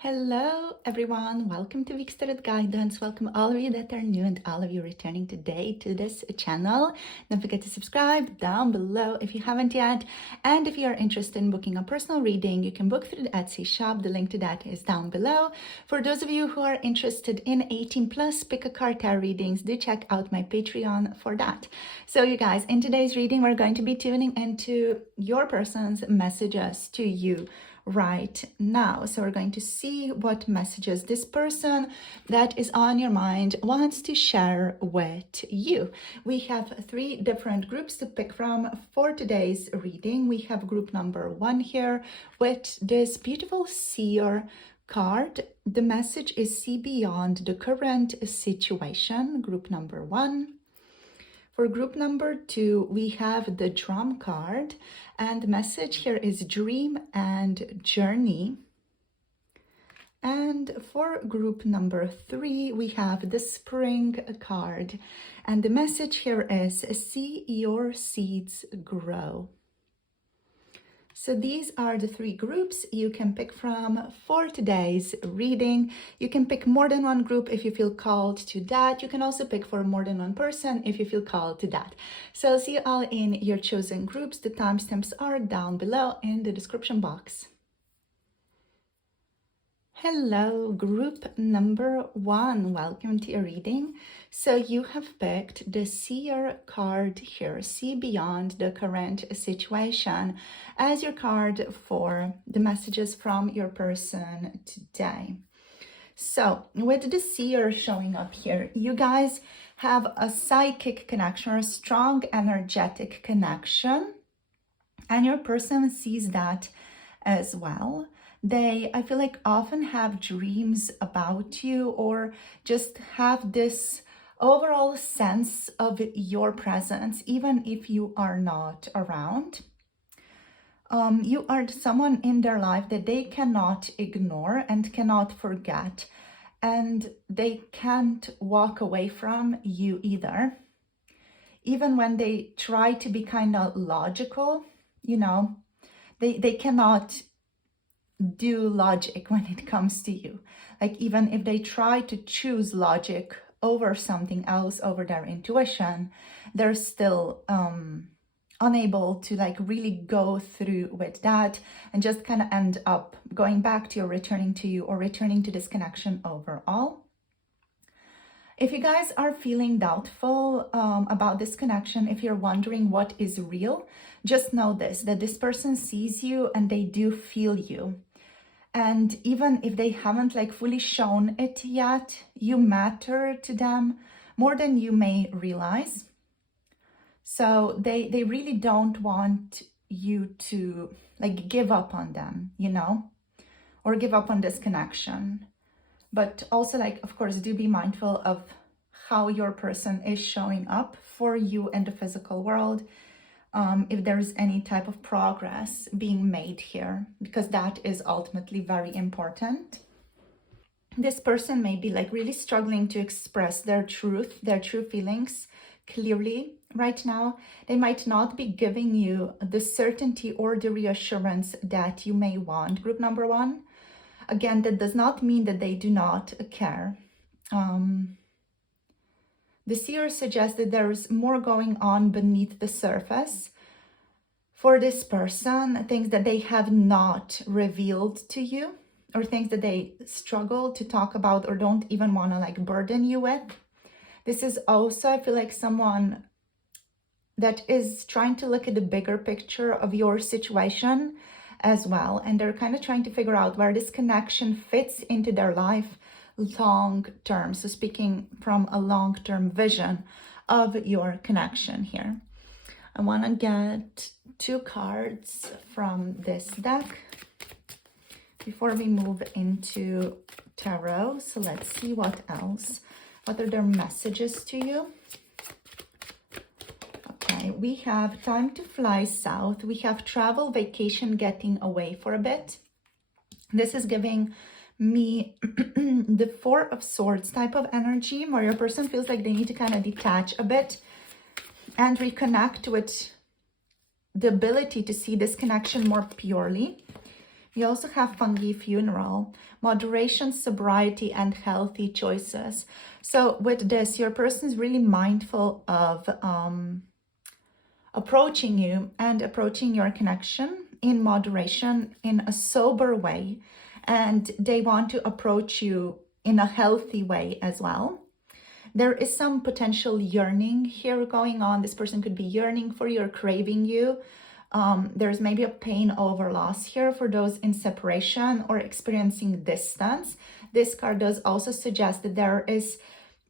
Hello everyone, welcome to Week Started Guidance. Welcome all of you that are new and all of you returning today to this channel. Don't forget to subscribe down below if you haven't yet. And if you are interested in booking a personal reading, you can book through the Etsy shop. The link to that is down below. For those of you who are interested in 18 plus pick a card tarot readings, do check out my Patreon for that. So you guys, in today's reading, we're going to be tuning into your person's messages to you right now. So we're going to see what messages this person that is on your mind wants to share with you. We have three different groups to pick from for today's reading. We have group number 1 here with this beautiful Seer card. The message is see beyond the current situation, group number 1. For group number 2, we have the Drum card, and the message here is dream and journey. And for group number 3, we have the Spring card, and the message here is see your seeds grow. So these are the three groups you can pick from for today's reading. You can pick more than one group if you feel called to that. You can also pick for more than one person if you feel called to that. So I'll see you all in your chosen groups. The timestamps are down below in the description box. Hello, group number 1. Welcome to your reading. So you have picked the Seer card here, see beyond the current situation, as your card for the messages from your person today. So with the Seer showing up here, you guys have a psychic connection or a strong energetic connection, and your person sees that as well. They, I feel like, often have dreams about you or just have this overall sense of your presence, even if you are not around. You are someone in their life that they cannot ignore and cannot forget, and they can't walk away from you either. Even when they try to be kind of logical, you know, they cannot do logic when it comes to you. Like, even if they try to choose logic over something else, over their intuition, they're still unable to like really go through with that and just kind of end up going back to or returning to you or returning to this connection overall. If you guys are feeling doubtful about this connection, if you're wondering what is real, just know this, that this person sees you and they do feel you. And even if they haven't like fully shown it yet, you matter to them more than you may realize. So they really don't want you to like give up on them, you know, or give up on this connection. But also, like, of course, do be mindful of how your person is showing up for you in the physical world. If there is any type of progress being made here, because that is ultimately very important. This person may be like really struggling to express their true feelings clearly right now. They might not be giving you the certainty or the reassurance that you may want, group number 1. Again, that does not mean that they do not care. The Seer suggests that there is more going on beneath the surface for this person, things that they have not revealed to you, or things that they struggle to talk about or don't even want to like burden you with. This is also, I feel like, someone that is trying to look at the bigger picture of your situation as well, and they're kind of trying to figure out where this connection fits into their life long term. So speaking from a long-term vision of your connection here. I want to get 2 cards from this deck before we move into tarot. So let's see what else. What are their messages to you? Okay, we have time to fly south. We have travel, vacation, getting away for a bit. This is giving me the 4 of Swords type of energy, where your person feels like they need to kind of detach a bit and reconnect with the ability to see this connection more purely. You also have fungi funeral, moderation, sobriety, and healthy choices. So with this, your person is really mindful of approaching you and approaching your connection in moderation, in a sober way. And they want to approach you in a healthy way as well. There is some potential yearning here going on. This person could be yearning for you or craving you. There's maybe a pain over loss here for those in separation or experiencing distance. This card does also suggest that there is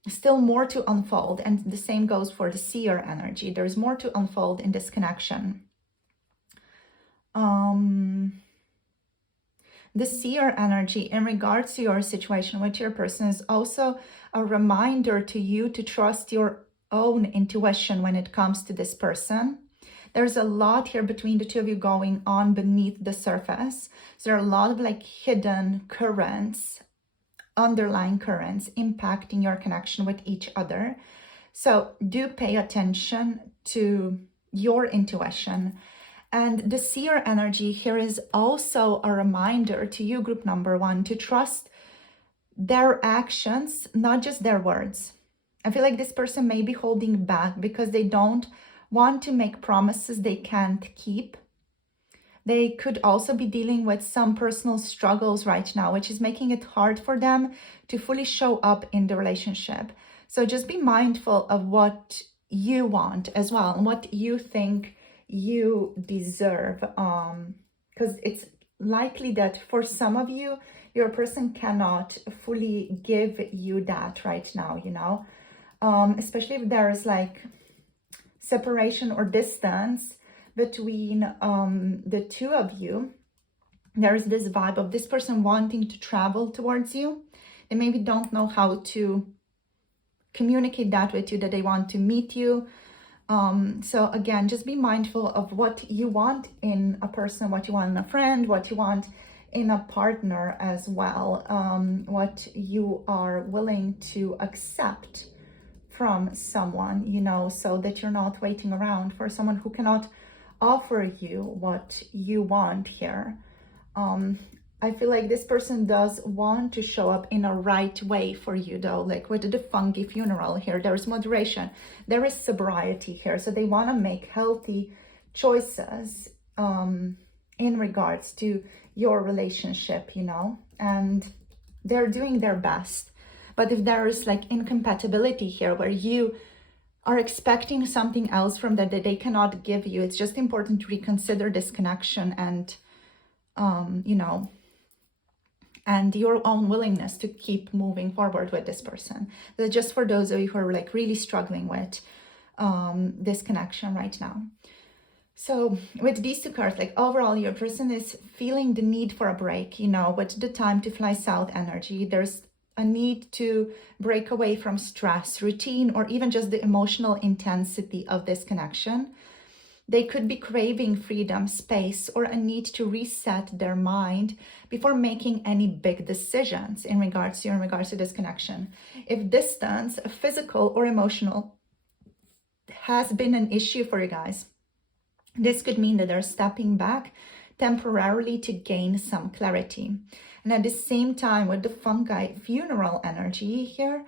still more to unfold, and the same goes for the seer energy. There's more to unfold in this connection. The seer energy in regards to your situation with your person is also a reminder to you to trust your own intuition when it comes to this person. There's a lot here between the two of you going on beneath the surface. So there are a lot of like hidden currents, underlying currents impacting your connection with each other. So do pay attention to your intuition. And the seer energy here is also a reminder to you, group number one, to trust their actions, not just their words. I feel like this person may be holding back because they don't want to make promises they can't keep. They could also be dealing with some personal struggles right now, which is making it hard for them to fully show up in the relationship. So just be mindful of what you want as well and what you think you deserve, because it's likely that for some of you, your person cannot fully give you that right now, you know, especially if there's like separation or distance between the two of you. There's this vibe of this person wanting to travel towards you. They maybe don't know how to communicate that with you, that they want to meet you. So again, just be mindful of what you want in a person, what you want in a friend, what you want in a partner as well, what you are willing to accept from someone, you know, so that you're not waiting around for someone who cannot offer you what you want here. I feel like this person does want to show up in a right way for you though, like with the fungi funeral here, there's moderation, there is sobriety here. So they want to make healthy choices in regards to your relationship, you know, and they're doing their best. But if there is like incompatibility here where you are expecting something else from that they cannot give you, it's just important to reconsider this connection and, you know, and your own willingness to keep moving forward with this person. That's just for those of you who are like really struggling with this connection right now. So with these two cards, like overall, your person is feeling the need for a break, you know, with the time to fly south energy. There's a need to break away from stress, routine, or even just the emotional intensity of this connection. They could be craving freedom, space, or a need to reset their mind before making any big decisions in regards to this connection. If distance, physical or emotional, has been an issue for you guys, this could mean that they're stepping back temporarily to gain some clarity. And at the same time, with the fungi funeral energy here,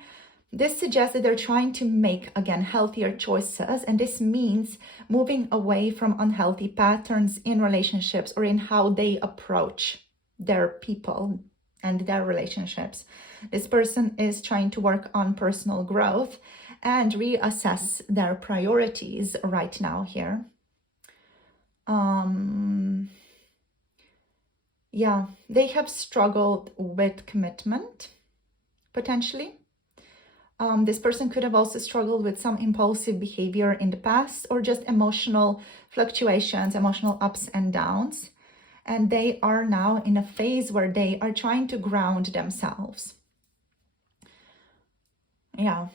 this suggests that they're trying to make, again, healthier choices. And this means moving away from unhealthy patterns in relationships or in how they approach their people and their relationships. This person is trying to work on personal growth and reassess their priorities right now here. Yeah, they have struggled with commitment, potentially. This person could have also struggled with some impulsive behavior in the past or just emotional fluctuations, emotional ups and downs. And they are now in a phase where they are trying to ground themselves. Yeah.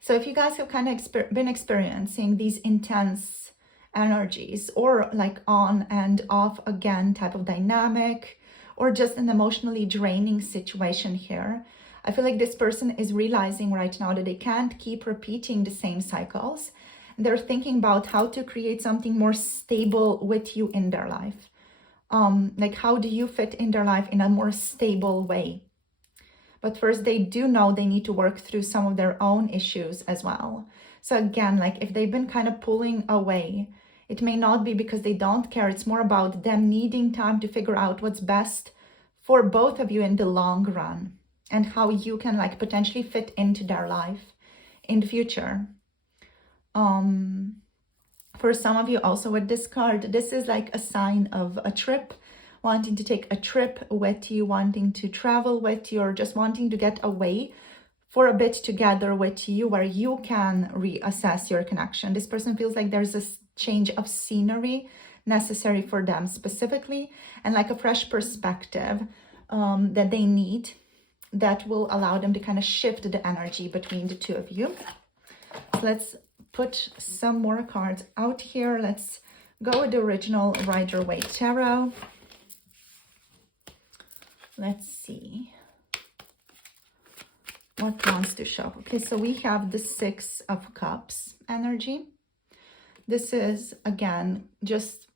So if you guys have kind of been experiencing these intense energies or like on and off again type of dynamic or just an emotionally draining situation here, I feel like this person is realizing right now that they can't keep repeating the same cycles. They're thinking about how to create something more stable with you in their life. like how do you fit in their life in a more stable way. But first, they do know they need to work through some of their own issues as well. So again, like if they've been kind of pulling away, it may not be because they don't care. It's more about them needing time to figure out what's best for both of you in the long run and how you can like potentially fit into their life in the future. For some of you also with this card, this is like a sign of a trip, wanting to take a trip with you, wanting to travel with you, or just wanting to get away for a bit together with you where you can reassess your connection. This person feels like there's a change of scenery necessary for them specifically, and like a fresh perspective that they need that will allow them to kind of shift the energy between the two of you. So let's put some more cards out here. Let's go with the original Rider-Waite Tarot. Let's see what wants to show. Okay, so we have the Six of Cups energy. This is, again, just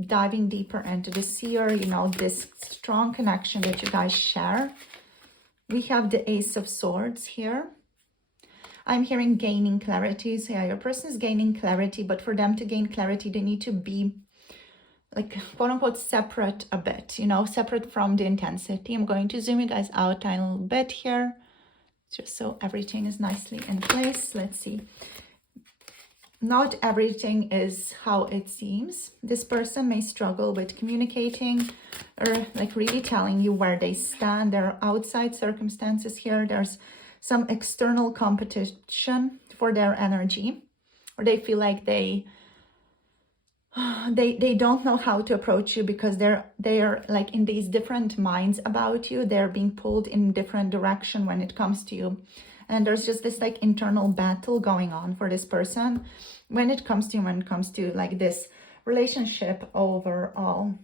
diving deeper into the Seer, you know, this strong connection that you guys share. We have the Ace of Swords here. I'm hearing gaining clarity. So yeah, your person is gaining clarity, but for them to gain clarity, they need to be like quote unquote separate a bit, you know, separate from the intensity. I'm going to zoom you guys out a little bit here, just so everything is nicely in place. Let's see. Not everything is how it seems. This person may struggle with communicating or like really telling you where they stand. There are outside circumstances here. There's some external competition for their energy, or they feel like they don't know how to approach you because they're like in these different minds about you. They're being pulled in different direction when it comes to you. And there's just this like internal battle going on for this person when it comes to like this relationship overall.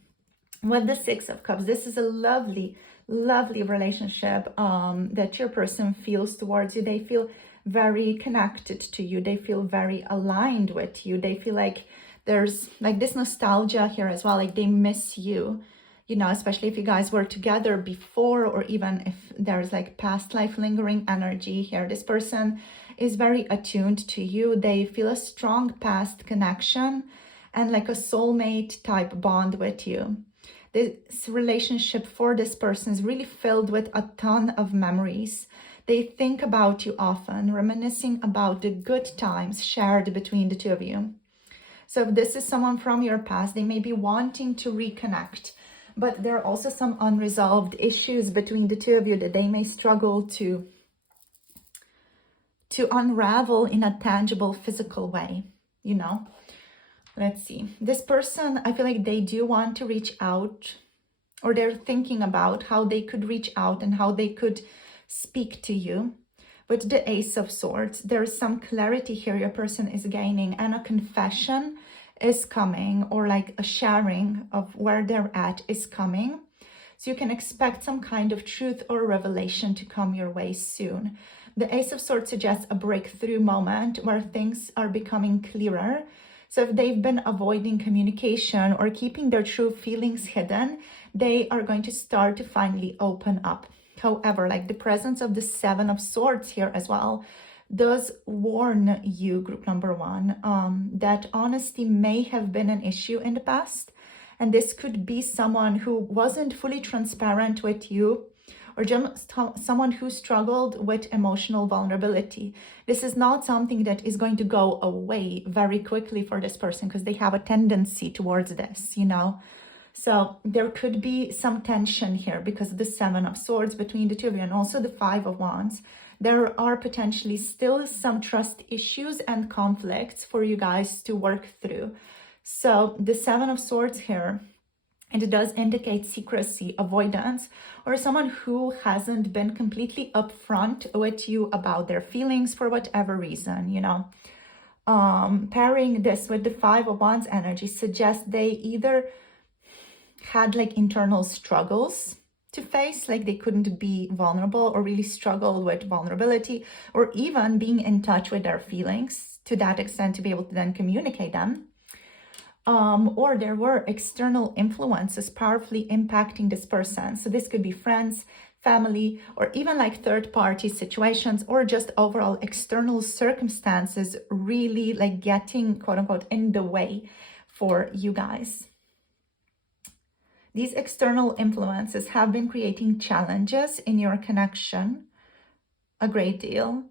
With the Six of Cups, this is a lovely relationship that your person feels towards you. They feel very connected to you. They feel very aligned with you. They feel like there's like this nostalgia here as well. Like they miss you, you know, especially if you guys were together before, or even if there's like past life lingering energy here. This person is very attuned to you. They feel a strong past connection and like a soulmate type bond with you. This relationship for this person is really filled with a ton of memories. They think about you often, reminiscing about the good times shared between the two of you. So if this is someone from your past, they may be wanting to reconnect, but there are also some unresolved issues between the two of you that they may struggle to unravel in a tangible, physical way, you know. Let's see. This person, I feel like they do want to reach out, or they're thinking about how they could reach out and how they could speak to you. With the Ace of Swords, there's some clarity here your person is gaining, and a confession is coming, or like a sharing of where they're at is coming. So you can expect some kind of truth or revelation to come your way soon. The Ace of Swords suggests a breakthrough moment where things are becoming clearer. So if they've been avoiding communication or keeping their true feelings hidden, they are going to start to finally open up. However, like the presence of the Seven of Swords here as well does warn you, group number one, that honesty may have been an issue in the past. And this could be someone who wasn't fully transparent with you, or just someone who struggled with emotional vulnerability. This is not something that is going to go away very quickly for this person, because they have a tendency towards this, you know. So there could be some tension here because of the Seven of Swords between the two of you, and also the Five of Wands. There are potentially still some trust issues and conflicts for you guys to work through. So the Seven of Swords here, and it does indicate secrecy, avoidance, or someone who hasn't been completely upfront with you about their feelings for whatever reason, you know. Pairing this with the Five of Wands energy suggests they either had like internal struggles to face, like they couldn't be vulnerable, or really struggled with vulnerability, or even being in touch with their feelings to that extent to be able to then communicate them. or there were external influences powerfully impacting this person. So this could be friends, family, or even like third-party situations, or just overall external circumstances really like getting, quote unquote, in the way for you guys. These external influences have been creating challenges in your connection a great deal,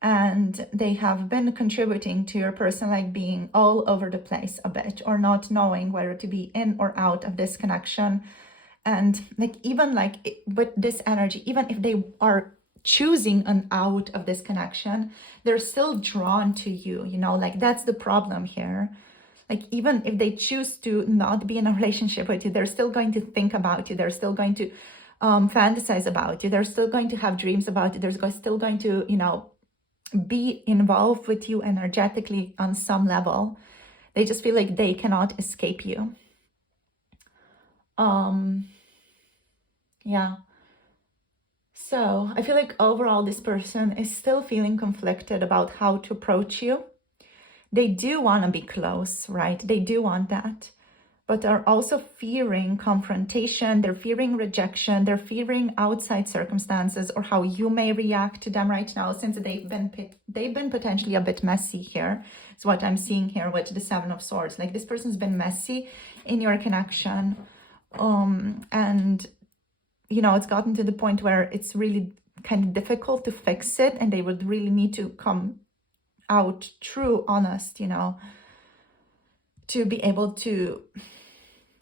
and they have been contributing to your person like being all over the place a bit, or not knowing whether to be in or out of this connection. And like even like with this energy, even if they are choosing an out of this connection, they're still drawn to you, you know, like that's the problem here. Like even if they choose to not be in a relationship with you, they're still going to think about you, they're still going to fantasize about you, they're still going to have dreams about you, they're still going to, you know, be involved with you energetically on some level. They just feel like they cannot escape you. Yeah. So I feel like overall this person is still feeling conflicted about how to approach you. They do want to be close, right? They do want that, but are also fearing confrontation. They're fearing rejection. They're fearing outside circumstances or how you may react to them right now, since they've been potentially a bit messy here. Is what I'm seeing here with the Seven of Swords. Like this person's been messy in your connection, and you know, it's gotten to the point where it's really kind of difficult to fix it, and they would really need to come out true, honest, you know, to be able to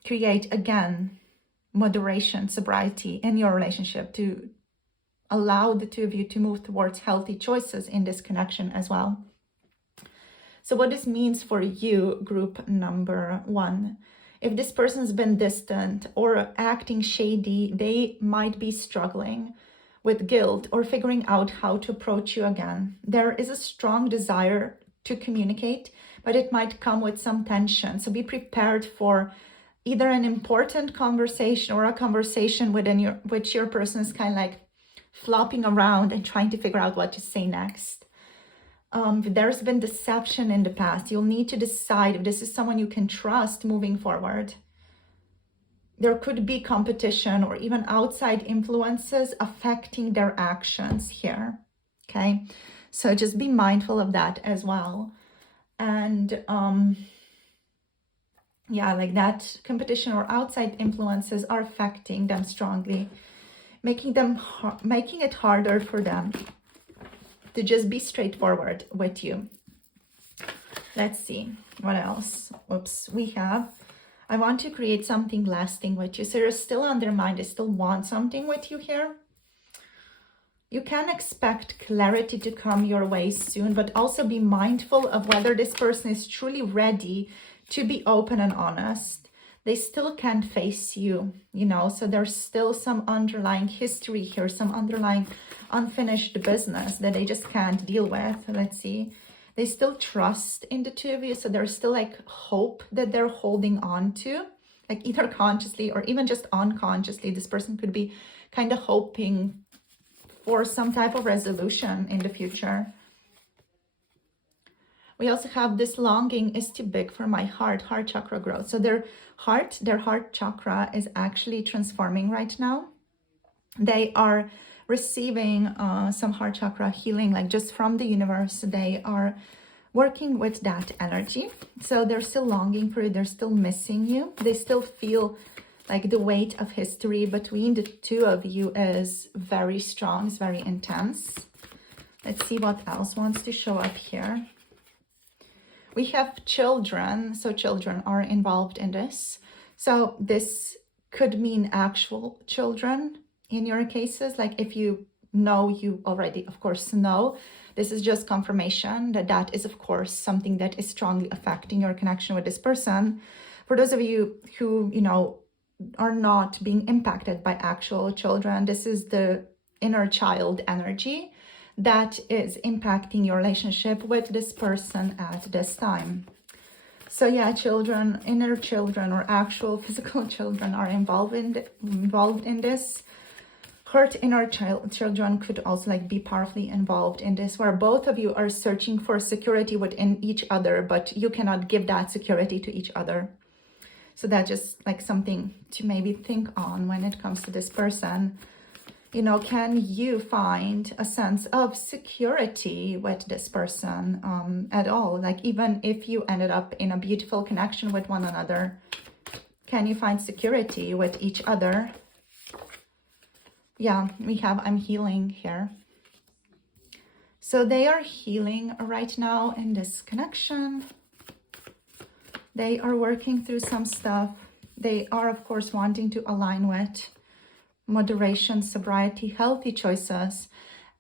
create again moderation, sobriety in your relationship, to allow the two of you to move towards healthy choices in this connection as well. So what this means for you, group number one: if this person's been distant or acting shady, they might be struggling with guilt or figuring out how to approach you again. There is a strong desire to communicate, but it might come with some tension. So be prepared for either an important conversation or a conversation which your person is kind of like flopping around and trying to figure out what to say next. If there's been deception in the past, you'll need to decide if this is someone you can trust moving forward. There could be competition or even outside influences affecting their actions here, okay? So just be mindful of that as well. And yeah, like that competition or outside influences are affecting them strongly, making it harder for them to just be straightforward with you. Let's see, what else? Oops, we have, I want to create something lasting with you. So you're still on their mind, they still want something with you here. You can expect clarity to come your way soon, but also be mindful of whether this person is truly ready to be open and honest. They still can't face you, you know, so there's still some underlying history here, some underlying unfinished business that they just can't deal with. Let's see. They still trust in the two of you, so there's still like hope that they're holding on to, like either consciously or even just unconsciously. This person could be kind of hoping for some type of resolution in the future. We also have this longing is too big for my heart chakra growth. So their heart chakra is actually transforming right now. They are receiving some heart chakra healing, like just from the universe. They are working with that energy. So they're still longing for you. They're still missing you. They still feel like the weight of history between the two of you is very strong, it's very intense. Let's see what else wants to show up here. We have children, so children are involved in this. So this could mean actual children in your cases. Like if you know, you already, of course, know. This is just confirmation that that is, of course, something that is strongly affecting your connection with this person. For those of you who, you know, are not being impacted by actual children, this is the inner child energy that is impacting your relationship with this person at this time. So yeah, children, inner children or actual physical children are involved in this. hurt inner children could also like be powerfully involved in this, where both of you are searching for security within each other, but you cannot give that security to each other. So that's just like something to maybe think on when it comes to this person. You know, can you find a sense of security with this person at all? Like, even if you ended up in a beautiful connection with one another, can you find security with each other? Yeah, we have I'm healing here. So they are healing right now in this connection. They are working through some stuff. They are, of course, wanting to align with moderation, sobriety, healthy choices,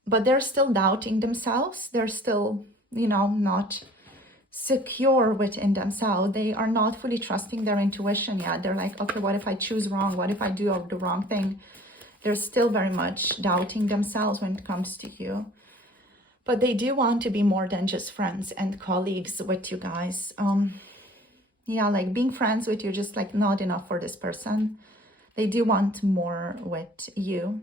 but they're still doubting themselves. They're still, you know, not secure within themselves. They are not fully trusting their intuition yet. They're like, okay, what if I choose wrong? What if I do the wrong thing? They're still very much doubting themselves when it comes to you. But they do want to be more than just friends and colleagues with you guys. Yeah, like being friends with you just like not enough for this person. They do want more with you.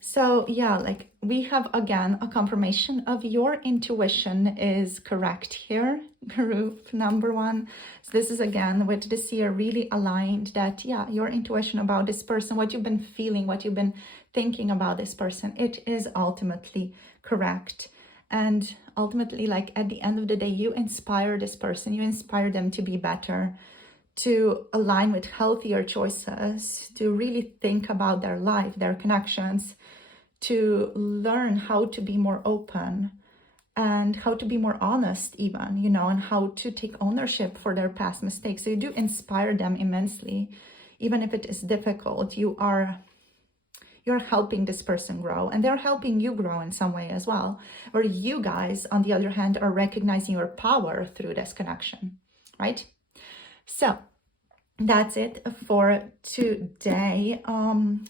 So yeah, like we have again a confirmation of your intuition is correct here, group number one. So this is again with the seer really aligned that, yeah, your intuition about this person, what you've been feeling, what you've been thinking about this person, it is ultimately correct. And ultimately, like at the end of the day, you inspire this person, you inspire them to be better, to align with healthier choices, to really think about their life, their connections, to learn how to be more open and how to be more honest even, you know, and how to take ownership for their past mistakes. So you do inspire them immensely. Even if it is difficult, you're helping this person grow, and they're helping you grow in some way as well. Or you guys, on the other hand, are recognizing your power through this connection, right? So that's it for today.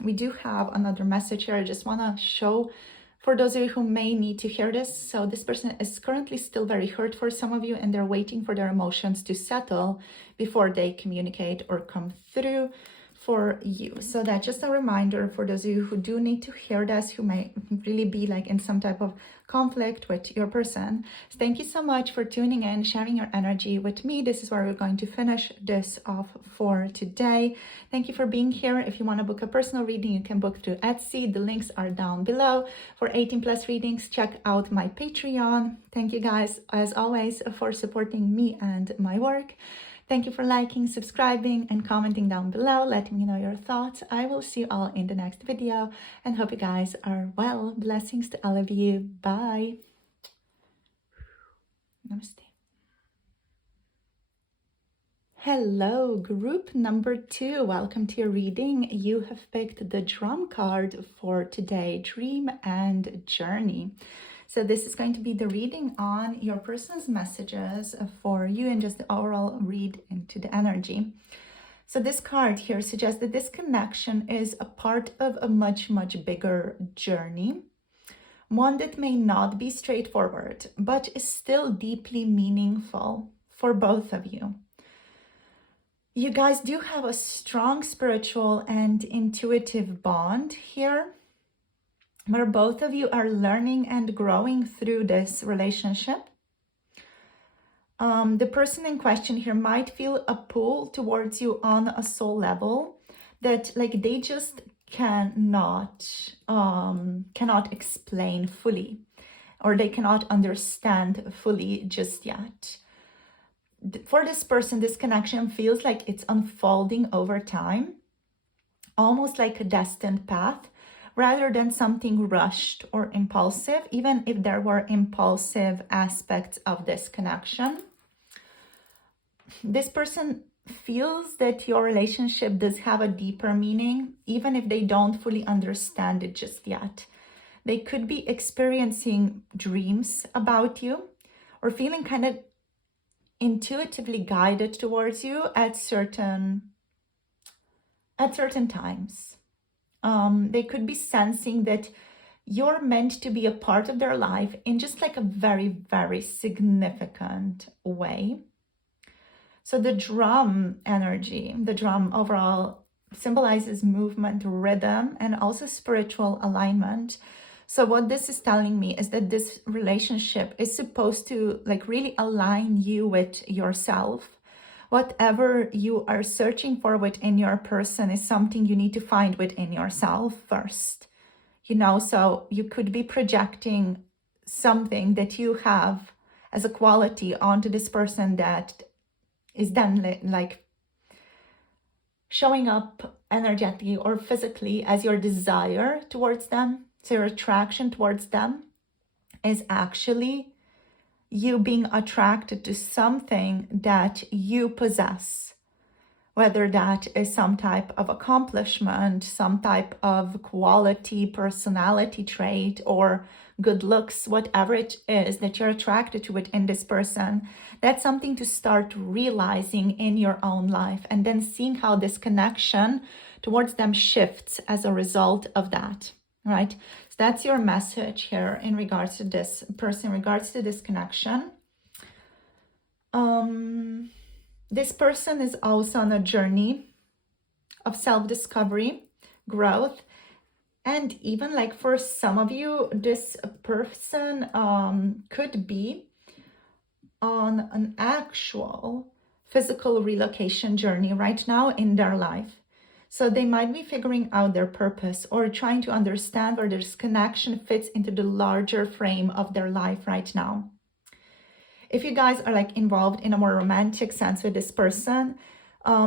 We do have another message here. I just want to show for those of you who may need to hear this. So this person is currently still very hurt for some of you, and they're waiting for their emotions to settle before they communicate or come through for you. So that's just a reminder for those of you who do need to hear this, who may really be like in some type of conflict with your person. So thank you so much for tuning in, sharing your energy with me. This is where we're going to finish this off for today. Thank you for being here. If you want to book a personal reading, you can book through Etsy. The links are down below. For 18+ readings, check out my Patreon. Thank you guys, as always, for supporting me and my work. Thank you for liking, subscribing, and commenting down below, letting me know your thoughts. I will see you all in the next video, and hope you guys are well. Blessings to all of you. Bye. Namaste. Hello, group number 2. Welcome to your reading. You have picked the drum card for today, Dream and Journey. So this is going to be the reading on your person's messages for you, and just the overall read into the energy. So this card here suggests that this connection is a part of a much, much bigger journey. One that may not be straightforward, but is still deeply meaningful for both of you. You guys do have a strong spiritual and intuitive bond here, where both of you are learning and growing through this relationship. The person in question here might feel a pull towards you on a soul level that like they just cannot explain fully, or they cannot understand fully just yet. For this person, this connection feels like it's unfolding over time, almost like a destined path, rather than something rushed or impulsive, even if there were impulsive aspects of this connection. This person feels that your relationship does have a deeper meaning, even if they don't fully understand it just yet. They could be experiencing dreams about you, or feeling kind of intuitively guided towards you at certain times. They could be sensing that you're meant to be a part of their life in just like a very, very significant way. So the drum energy, the drum overall symbolizes movement, rhythm, and also spiritual alignment. So what this is telling me is that this relationship is supposed to like really align you with yourself. Whatever you are searching for within your person is something you need to find within yourself first. You know, so you could be projecting something that you have as a quality onto this person that is then like showing up energetically or physically as your desire towards them. So your attraction towards them is actually you being attracted to something that you possess, whether that is some type of accomplishment, some type of quality, personality trait, or good looks, whatever it is that you're attracted to within this person. That's something to start realizing in your own life, and then seeing how this connection towards them shifts as a result of that, right? So that's your message here in regards to this person, in regards to this connection. This person is also on a journey of self-discovery, growth, and even like for some of you, this person could be on an actual physical relocation journey right now in their life. So they might be figuring out their purpose or trying to understand where this connection fits into the larger frame of their life right now. If you guys are like involved in a more romantic sense with this person,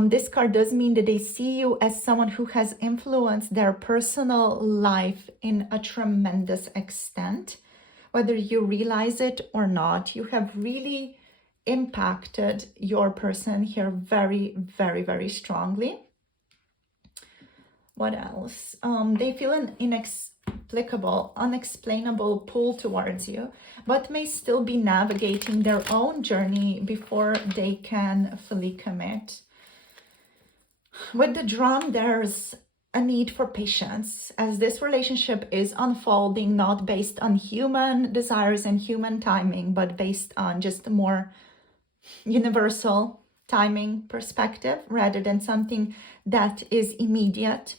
this card does mean that they see you as someone who has influenced their personal life in a tremendous extent. Whether you realize it or not, you have really impacted your person here very, very, very strongly. What else? They feel an inexplicable, unexplainable pull towards you, but may still be navigating their own journey before they can fully commit. With the drum, there's a need for patience, as this relationship is unfolding not based on human desires and human timing, but based on just a more universal timing perspective rather than something that is immediate.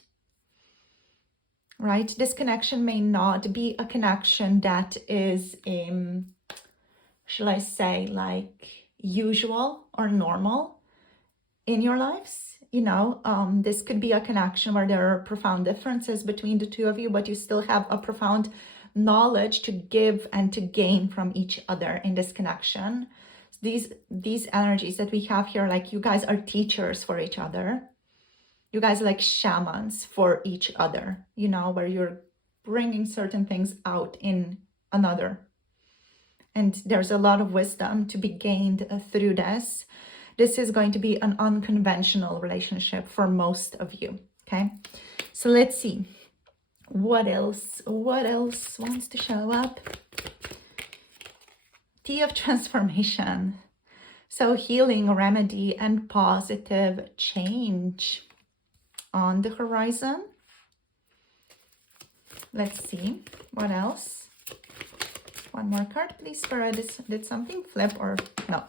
Right? This connection may not be a connection that is, shall I say, like usual or normal in your lives. You know, this could be a connection where there are profound differences between the two of you, but you still have a profound knowledge to give and to gain from each other in this connection. These energies that we have here, like you guys are teachers for each other. You guys are like shamans for each other, you know, where you're bringing certain things out in another. And there's a lot of wisdom to be gained through this. This is going to be an unconventional relationship for most of you, okay? So let's see. What else wants to show up? Tea of transformation. So healing, remedy, and positive change on the horizon. Let's see what else. One more card, please. Did something flip or no?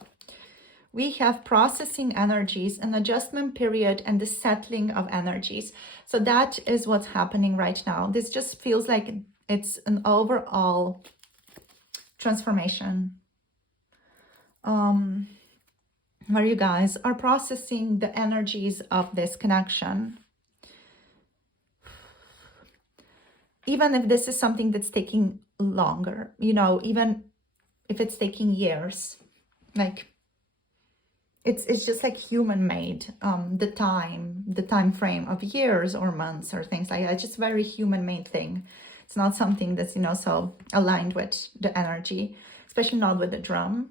We have processing energies, an adjustment period, and the settling of energies. So that is what's happening right now. This just feels like it's an overall transformation. Where you guys are processing the energies of this connection. Even if this is something that's taking longer, you know, even if it's taking years, like it's just like human made, the time frame of years or months or things like that. It's just very human made thing. It's not something that's, you know, so aligned with the energy, especially not with the drum,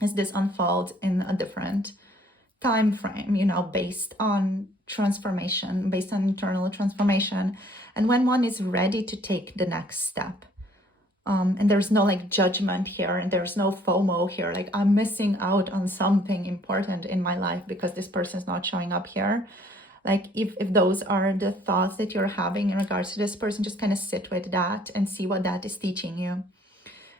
as this unfolds in a different time frame, you know, based on transformation, based on internal transformation, and when one is ready to take the next step. And there's no like judgment here, and there's no FOMO here, like I'm missing out on something important in my life because this person's not showing up here. Like if those are the thoughts that you're having in regards to this person, just kind of sit with that and see what that is teaching you.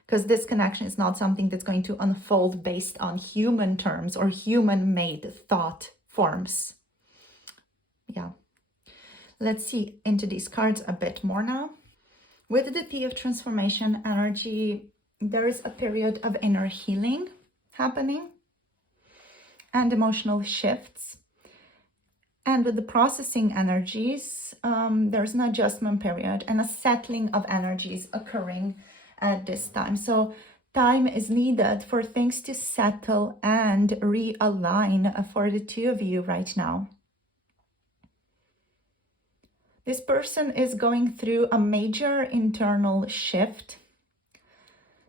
Because this connection is not something that's going to unfold based on human terms or human-made thought forms. yeah. Let's see into these cards a bit more now. With the Tea of Transformation energy, there is a period of inner healing happening and emotional shifts. And with the processing energies, there's an adjustment period and a settling of energies occurring at this time. So time is needed for things to settle and realign for the two of you right now. This person is going through a major internal shift.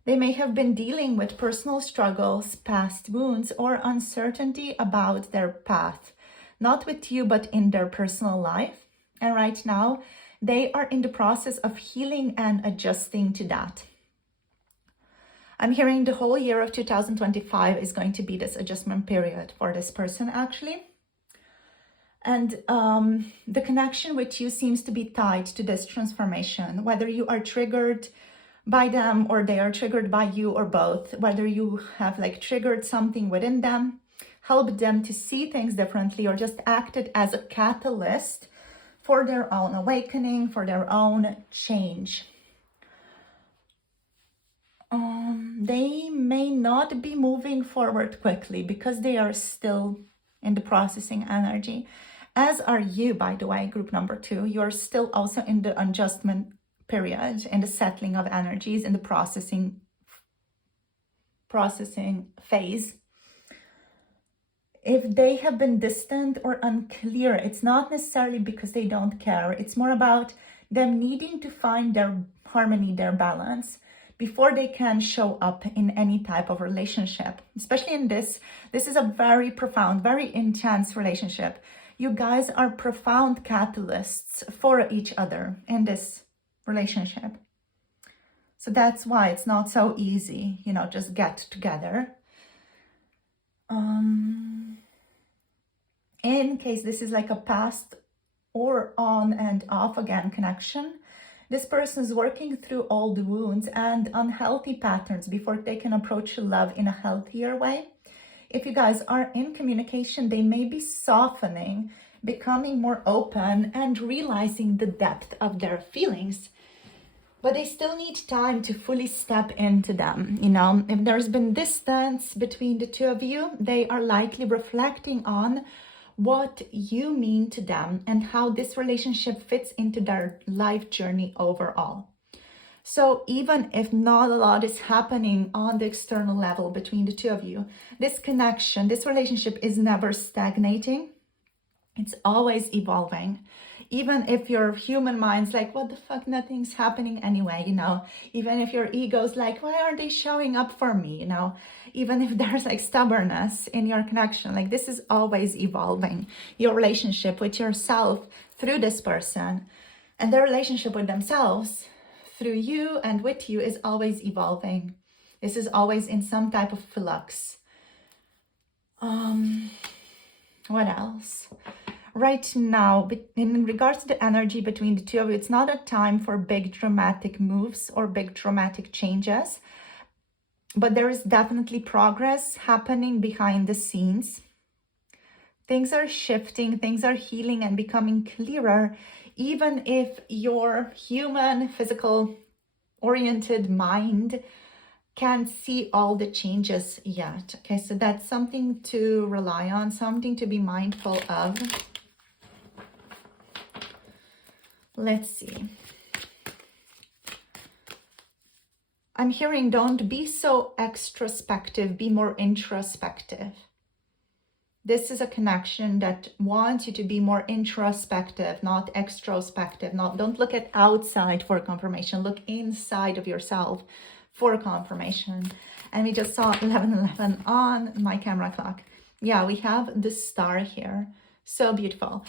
They may have been dealing with personal struggles, past wounds, or uncertainty about their path, not with you, but in their personal life. And right now, they are in the process of healing and adjusting to that. I'm hearing the whole year of 2025 is going to be this adjustment period for this person, actually. And the connection with you seems to be tied to this transformation, whether you are triggered by them or they are triggered by you, or both, whether you have like triggered something within them, helped them to see things differently, or just acted as a catalyst for their own awakening, for their own change. They may not be moving forward quickly because they are still in the processing energy, as are you, by the way, group number 2. You're still also in the adjustment period, in the settling of energies, in the processing phase. If they have been distant or unclear, it's not necessarily because they don't care. It's more about them needing to find their harmony, their balance, before they can show up in any type of relationship. Especially in this is a very profound, very intense relationship. You guys are profound catalysts for each other in this relationship. So that's why it's not so easy, just get together. In case this is like a past or on and off again connection, this person is working through old wounds and unhealthy patterns before they can approach love in a healthier way. If you guys are in communication, they may be softening, becoming more open, and realizing the depth of their feelings. But they still need time to fully step into them. If there's been distance between the two of you, they are likely reflecting on what you mean to them and how this relationship fits into their life journey overall. So even if not a lot is happening on the external level between the two of you, this connection, this relationship is never stagnating. It's always evolving. Even if your human mind's like, what the fuck, nothing's happening anyway, even if your ego's like, why aren't they showing up for me, even if there's like stubbornness in your connection, like this is always evolving. Your relationship with yourself through this person, and their relationship with themselves through you and with you, is always evolving. This is always in some type of flux. What else? Right now, in regards to the energy between the two of you, it's not a time for big dramatic moves or big dramatic changes, but there is definitely progress happening behind the scenes. Things are shifting, things are healing and becoming clearer, even if your human, physical oriented mind can't see all the changes yet. Okay, so that's something to rely on, something to be mindful of. Let's see. I'm hearing, don't be so extrospective, be more introspective. This is a connection that wants you to be more introspective, not extrospective. Don't look at outside for confirmation. Look inside of yourself for confirmation. And we just saw 11:11 on my camera clock. Yeah, we have the star here. So beautiful.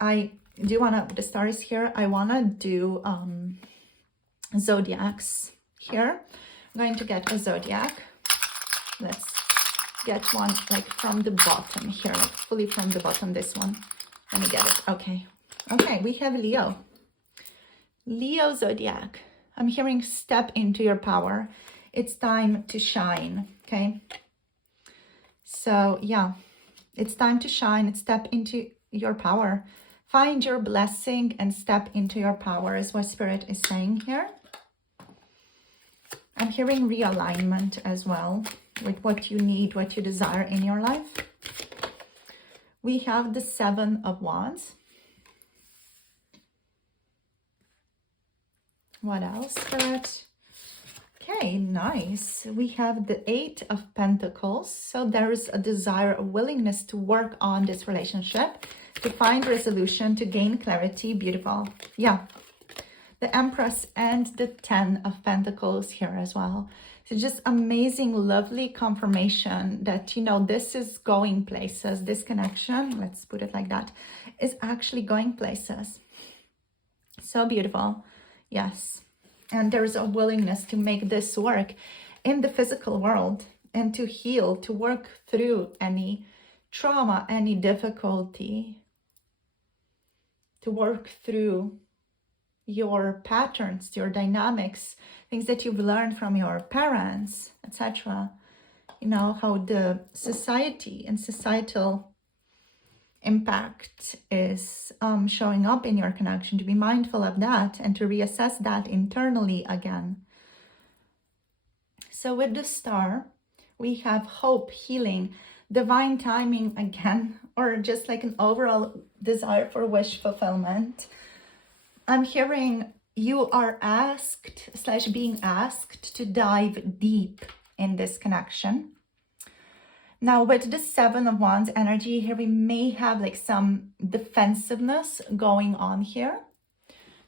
The star is here. I want to do zodiacs here. I'm going to get a zodiac. Let's get one like from the bottom here, like fully from the bottom, this one. Let me get it. Okay, we have Leo zodiac. I'm hearing step into your power. It's time to shine, okay? So yeah, it's time to shine. Step into your power. Find your blessing and step into your power is what Spirit is saying here. I'm hearing realignment as well with what you need, what you desire in your life. We have the 7 of Wands. What else, Spirit? Okay, nice. We have the 8 of Pentacles. So there is a desire, a willingness to work on this relationship, to find resolution, to gain clarity. Beautiful. Yeah. The Empress and the 10 of Pentacles here as well. So just amazing, lovely confirmation that, you know, this is going places. This connection, let's put it like that, is actually going places. So beautiful. Yes. And there's a willingness to make this work in the physical world and to heal, to work through any trauma, any difficulty, to work through your patterns, your dynamics, things that you've learned from your parents, etc. You know, how the society and societal impact is showing up in your connection, to be mindful of that and to reassess that internally again. So with the Star, we have hope, healing, divine timing again, or just like an overall desire for wish fulfillment. I'm hearing you are asked / being asked to dive deep in this connection. Now with the 7 of Wands energy here, we may have like some defensiveness going on here.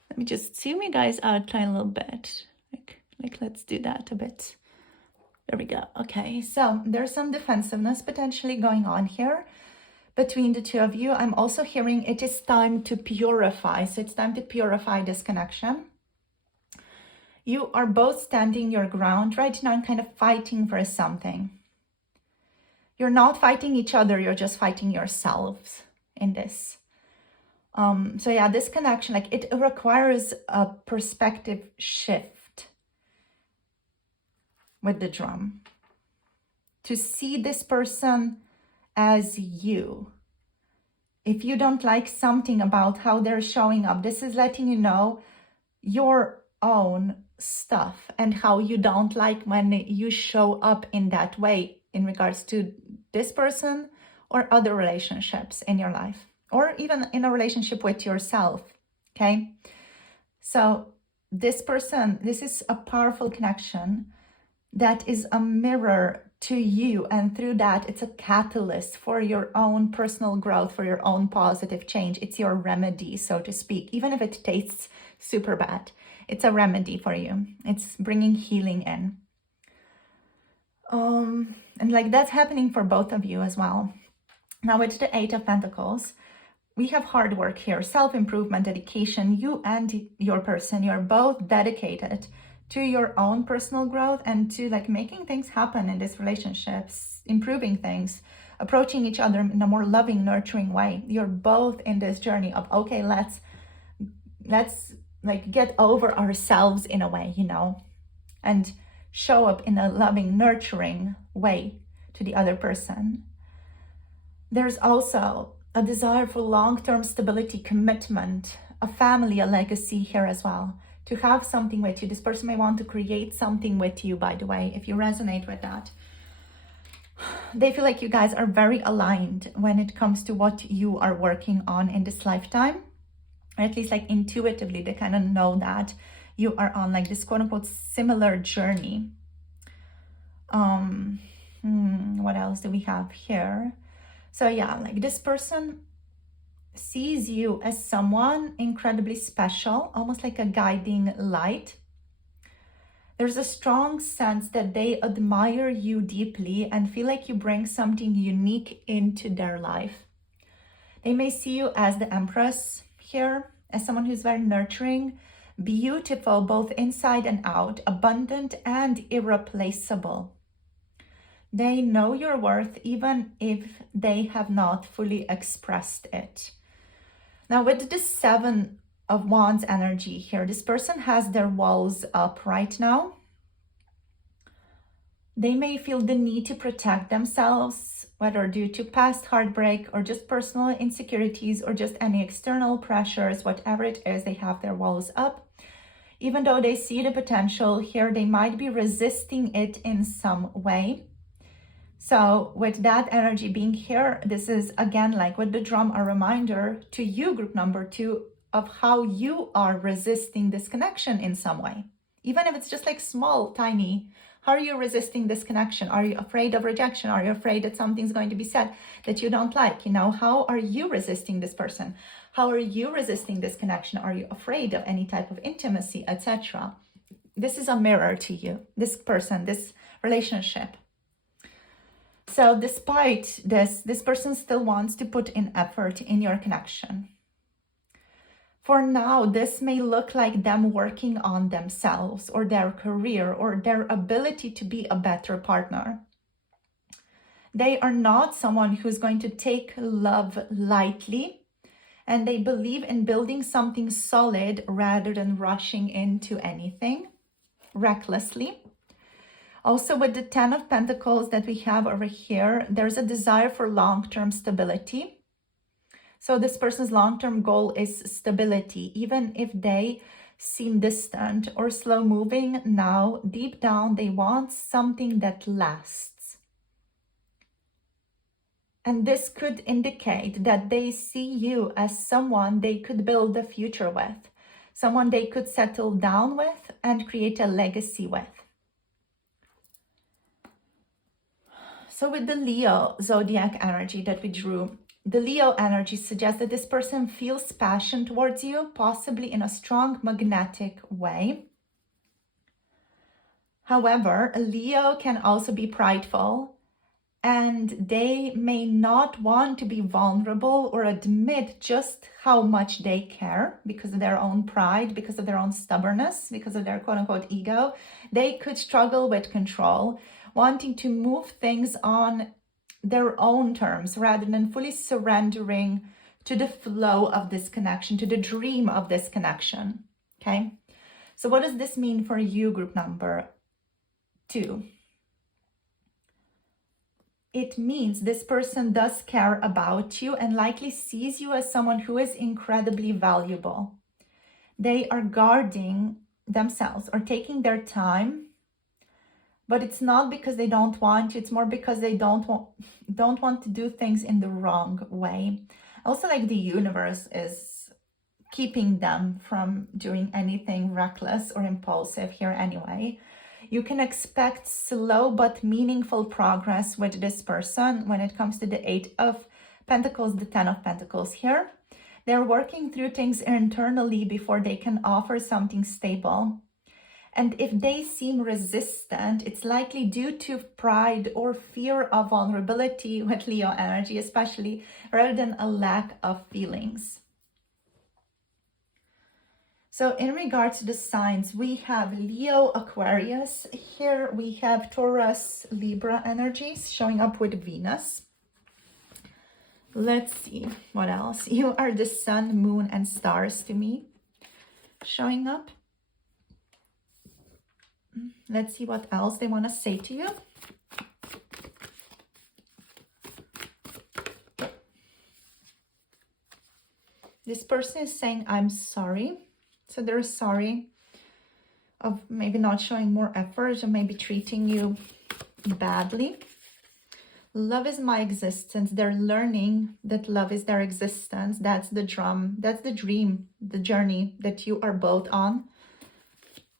Let me just zoom you guys out a tiny little bit. Like let's do that a bit. There we go. Okay, so there's some defensiveness potentially going on here between the 2 of you. I'm also hearing it is time to purify. So it's time to purify this connection. You are both standing your ground right now and kind of fighting for something. You're not fighting each other, you're just fighting yourselves in this. So yeah, this connection, like it requires a perspective shift with the drum. To see this person as you. If you don't like something about how they're showing up, this is letting you know your own stuff and how you don't like when you show up in that way in regards to this person or other relationships in your life, or even in a relationship with yourself, okay? So this person, this is a powerful connection that is a mirror to you, and through that, it's a catalyst for your own personal growth, for your own positive change. It's your remedy, so to speak, even if it tastes super bad. It's a remedy for you. It's bringing healing in. And like that's happening for both of you as well. Now with the 8 of Pentacles, we have hard work here, self-improvement, dedication. You and your person, you're both dedicated to your own personal growth and to like making things happen in these relationships, improving things, approaching each other in a more loving, nurturing way. You're both in this journey of, okay, let's like get over ourselves in a way, you know, and show up in a loving, nurturing way to the other person. There's also a desire for long-term stability, commitment, a family, a legacy here as well. To have something with you. This person may want to create something with you, by the way, if you resonate with that. They feel like you guys are very aligned when it comes to what you are working on in this lifetime. Or at least like intuitively, they kind of know that you are on like this quote unquote similar journey. What else do we have here? So yeah, like this person sees you as someone incredibly special, almost like a guiding light. There's a strong sense that they admire you deeply and feel like you bring something unique into their life. They may see you as the Empress here, as someone who's very nurturing, beautiful, both inside and out, abundant and irreplaceable. They know your worth even if they have not fully expressed it. Now with the 7 of Wands energy here, this person has their walls up right now. They may feel the need to protect themselves, whether due to past heartbreak or just personal insecurities or just any external pressures, whatever it is, they have their walls up. Even though they see the potential here, they might be resisting it in some way. So with that energy being here, this is again, like with the drum, a reminder to you, group number 2, of how you are resisting this connection in some way. Even if it's just like small, tiny, how are you resisting this connection? Are you afraid of rejection? Are you afraid that something's going to be said that you don't like? You know, how are you resisting this person? How are you resisting this connection? Are you afraid of any type of intimacy, etc.? This is a mirror to you, this person, this relationship. So despite this person still wants to put in effort in your connection. For now, this may look like them working on themselves or their career or their ability to be a better partner. They are not someone who's going to take love lightly, and they believe in building something solid rather than rushing into anything recklessly. Also, with the 10 of Pentacles that we have over here, there's a desire for long-term stability. So this person's long-term goal is stability. Even if they seem distant or slow-moving now, deep down, they want something that lasts. And this could indicate that they see you as someone they could build a future with, someone they could settle down with and create a legacy with. So with the Leo zodiac energy that we drew, the Leo energy suggests that this person feels passion towards you, possibly in a strong magnetic way. However, Leo can also be prideful, and they may not want to be vulnerable or admit just how much they care because of their own pride, because of their own stubbornness, because of their quote-unquote ego. They could struggle with control, wanting to move things on their own terms rather than fully surrendering to the flow of this connection, to the dream of this connection. Okay, so what does this mean for you, group number 2? It means this person does care about you and likely sees you as someone who is incredibly valuable. They are guarding themselves or taking their time, but it's not because they don't want you, it's more because they don't want to do things in the wrong way. Also, like the universe is keeping them from doing anything reckless or impulsive here anyway. You can expect slow but meaningful progress with this person when it comes to the 8 of Pentacles, the 10 of Pentacles here. They're working through things internally before they can offer something stable. And if they seem resistant, it's likely due to pride or fear of vulnerability with Leo energy, especially, rather than a lack of feelings. So in regards to the signs, we have Leo, Aquarius. Here we have Taurus, Libra energies showing up with Venus. Let's see what else. You are the sun, moon, and stars to me showing up. Let's see what else they want to say to you. This person is saying, I'm sorry. So they're sorry of maybe not showing more effort or maybe treating you badly. Love is my existence. They're learning that love is their existence. That's the drum. That's the dream, the journey that you are both on.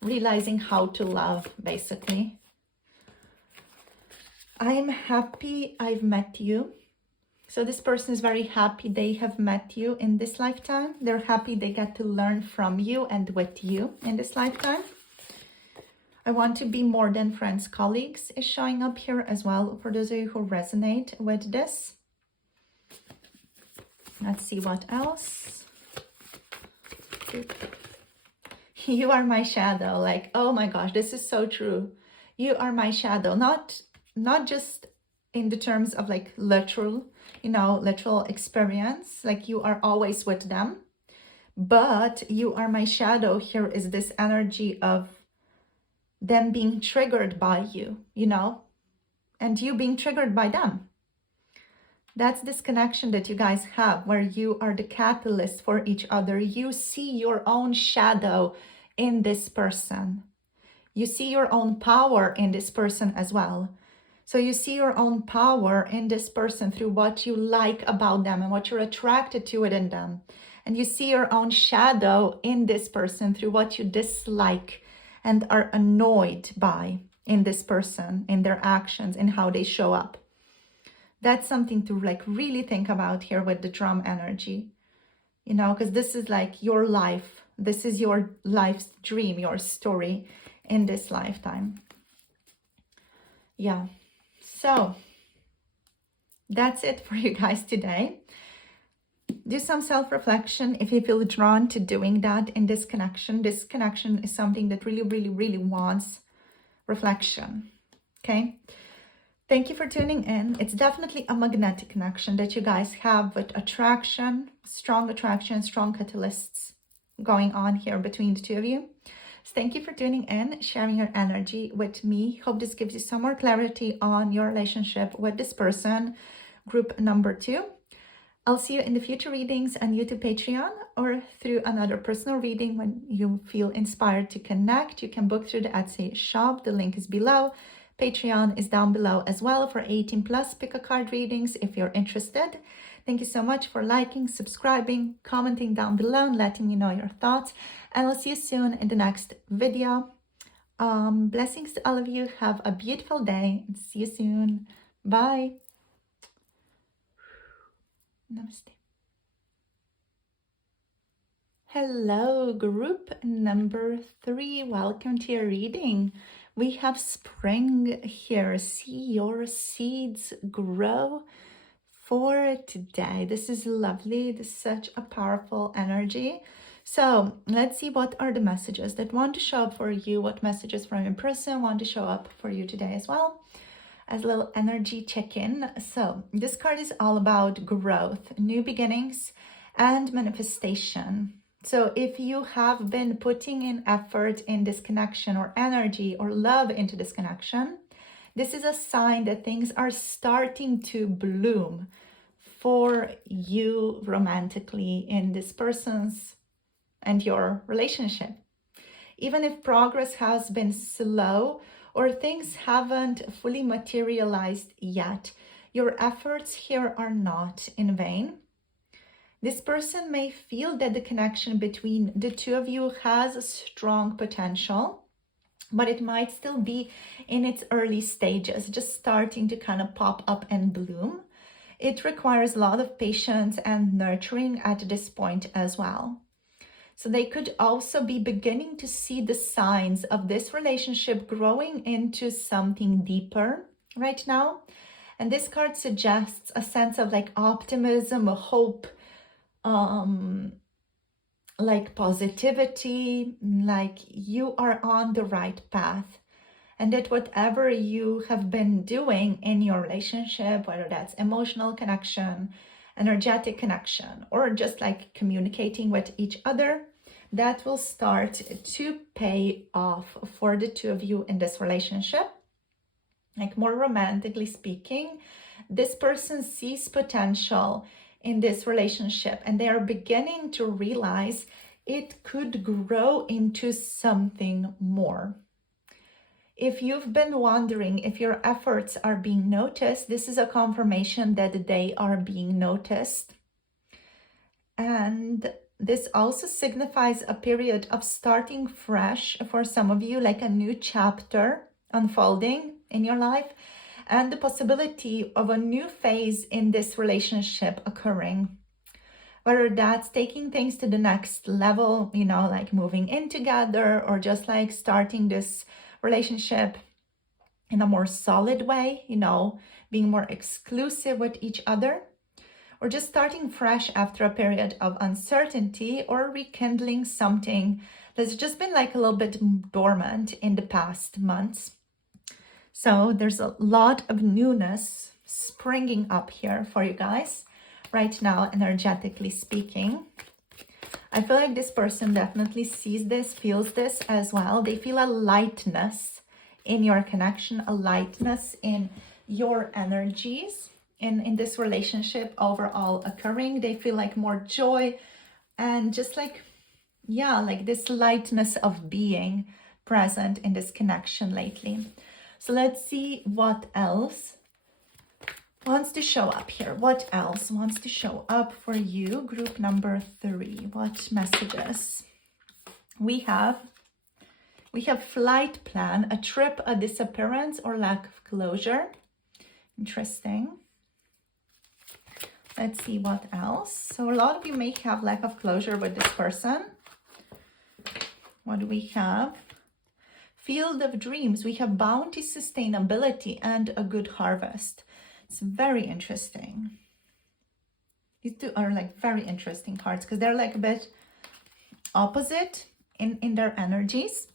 Realizing how to love, basically. I'm happy I've met you. So this person is very happy they have met you in this lifetime. They're happy they get to learn from you and with you in this lifetime. I want to be more than friends, colleagues is showing up here as well for those of you who resonate with this. Let's see what else. You are my shadow. Like, oh my gosh, this is so true. You are my shadow. Not just in the terms of like literal, literal experience, like you are always with them, but you are my shadow here is this energy of them being triggered by you, and you being triggered by them. That's this connection that you guys have, where you are the catalyst for each other. You see your own shadow in this person. You see your own power in this person as well. So you see your own power in this person through what you like about them and what you're attracted to within them. And you see your own shadow in this person through what you dislike and are annoyed by in this person, in their actions, in how they show up. That's something to like really think about here with the drum energy, you know, because this is like your life. This is your life's dream, your story in this lifetime. Yeah. So that's it for you guys today. Do some self-reflection if you feel drawn to doing that in this connection. This connection is something that really, really, really wants reflection. Okay. Thank you for tuning in. It's definitely a magnetic connection that you guys have with attraction, strong catalysts going on here between the two of you. So thank you for tuning in, sharing your energy with me. Hope this gives you some more clarity on your relationship with this person, group number 2. I'll see you in the future readings on YouTube, Patreon, or through another personal reading when you feel inspired to connect. You can book through the Etsy shop. The link is below. Patreon is down below as well for 18 plus pick a card readings if you're interested. Thank you so much for liking, subscribing, commenting down below and letting me know your thoughts. And I'll see you soon in the next video. Blessings to all of you. Have a beautiful day and see you soon. Bye. Namaste. Hello, group number 3. Welcome to your reading. We have spring here. See your seeds grow for today. This is lovely. This is such a powerful energy. So let's see what are the messages that want to show up for you. What messages from your person want to show up for you today as well, as a little energy check-in. So this card is all about growth, new beginnings, and manifestation. So if you have been putting in effort in this connection or energy or love into this connection, this is a sign that things are starting to bloom for you romantically in this person's and your relationship. Even if progress has been slow or things haven't fully materialized yet, your efforts here are not in vain. This person may feel that the connection between the two of you has a strong potential, but it might still be in its early stages, just starting to kind of pop up and bloom. It requires a lot of patience and nurturing at this point as well. So they could also be beginning to see the signs of this relationship growing into something deeper right now. And this card suggests a sense of like optimism, a hope, like positivity, like you are on the right path, and that whatever you have been doing in your relationship, whether that's emotional connection, energetic connection, or just like communicating with each other, that will start to pay off for the two of you in this relationship. Like more romantically speaking, this person sees potential in this relationship and they are beginning to realize it could grow into something more. If you've been wondering if your efforts are being noticed, this is a confirmation that they are being noticed. And this also signifies a period of starting fresh for some of you, like a new chapter unfolding in your life, and the possibility of a new phase in this relationship occurring. Whether that's taking things to the next level, you know, like moving in together, or just like starting this relationship in a more solid way, you know, being more exclusive with each other, or just starting fresh after a period of uncertainty, or rekindling something that's just been like a little bit dormant in the past months. So there's a lot of newness springing up here for you guys right now, energetically speaking. I feel like this person definitely sees this, feels this as well. They feel a lightness in your connection, a lightness in your energies in this relationship overall occurring. They feel like more joy and just like, yeah, like this lightness of being present in this connection lately. So let's see what else wants to show up here. What else wants to show up for you, group number 3? What messages? We have flight plan, a trip, a disappearance, or lack of closure. Interesting. Let's see what else. So a lot of you may have lack of closure with this person. What do we have? Field of dreams. We have bounty, sustainability, and a good harvest. It's very interesting. These two are like very interesting cards because they're like a bit opposite in their energies.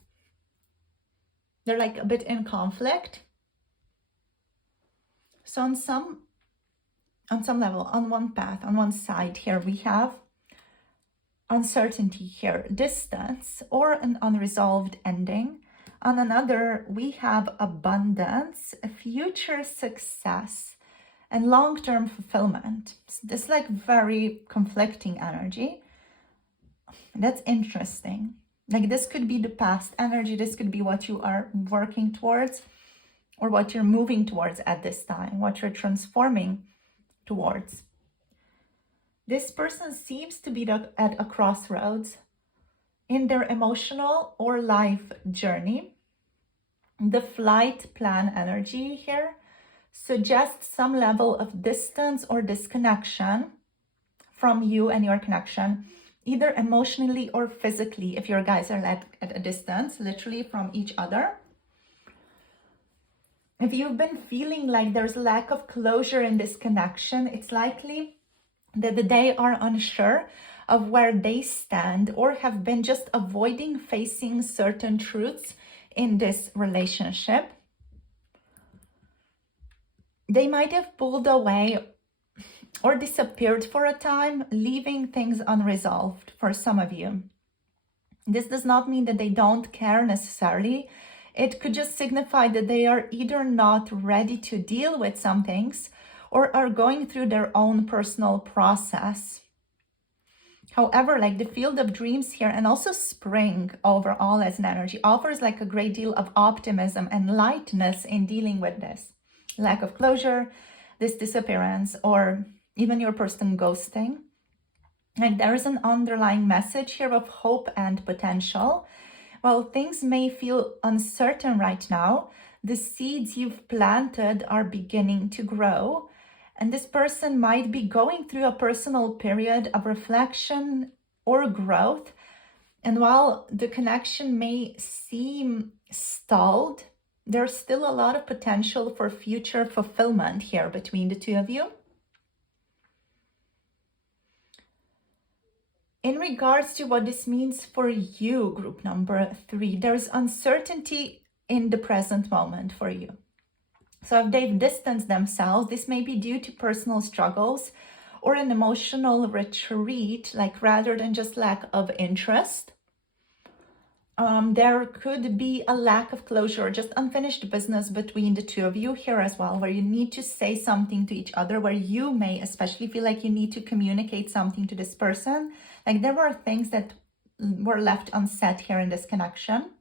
They're like a bit in conflict. So on some level, on one path, on one side here, we have uncertainty here, distance, or an unresolved ending. On another, we have abundance, future success, and long-term fulfillment. This like very conflicting energy. That's interesting. Like this could be the past energy. This could be what you are working towards or what you're moving towards at this time, what you're transforming towards. This person seems to be at a crossroads in their emotional or life journey. The flight plan energy here suggests some level of distance or disconnection from you and your connection, either emotionally or physically, if your guys are at a distance, literally from each other. If you've been feeling like there's lack of closure in this connection, it's likely that they are unsure of where they stand or have been just avoiding facing certain truths in this relationship. They might have pulled away or disappeared for a time, leaving things unresolved for some of you. This does not mean that they don't care necessarily. It could just signify that they are either not ready to deal with some things or are going through their own personal process. However, like the field of dreams here and also spring overall as an energy offers like a great deal of optimism and lightness in dealing with this lack of closure, this disappearance, or even your person ghosting. Like there is an underlying message here of hope and potential. While things may feel uncertain right now, the seeds you've planted are beginning to grow. And this person might be going through a personal period of reflection or growth. And while the connection may seem stalled, there's still a lot of potential for future fulfillment here between the two of you. In regards to what this means for you, group number 3, there's uncertainty in the present moment for you. So if they've distanced themselves, this may be due to personal struggles or an emotional retreat, like rather than just lack of interest. There could be a lack of closure, just unfinished business between the two of you here as well, where you need to say something to each other, where you may especially feel like you need to communicate something to this person. Like there were things that were left unsaid here in this connection.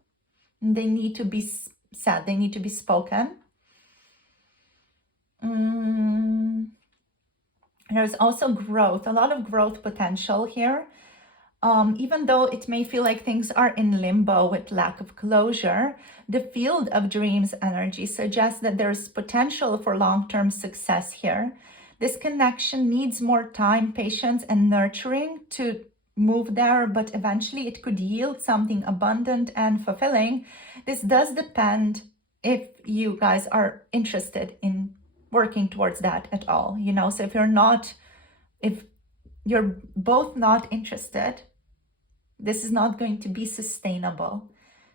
They need to be said, they need to be spoken. There's also growth, a lot of growth potential here. Even though it may feel like things are in limbo with lack of closure, the field of dreams energy suggests that there's potential for long-term success here. This connection needs more time, patience, and nurturing to move there, but eventually it could yield something abundant and fulfilling. This does depend if you guys are interested in working towards that at all, you know. So if you're both not interested, this is not going to be sustainable.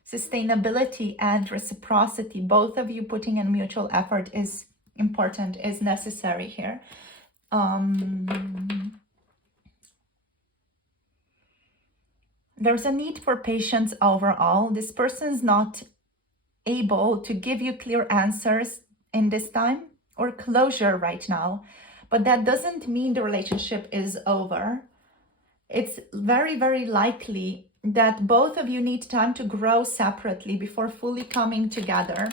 Sustainability and reciprocity, both of you putting in mutual effort is important, is necessary here. There's a need for patience overall. This person is not able to give you clear answers in this time or closure right now, but that doesn't mean the relationship is over. It's very, very likely that both of you need time to grow separately before fully coming together.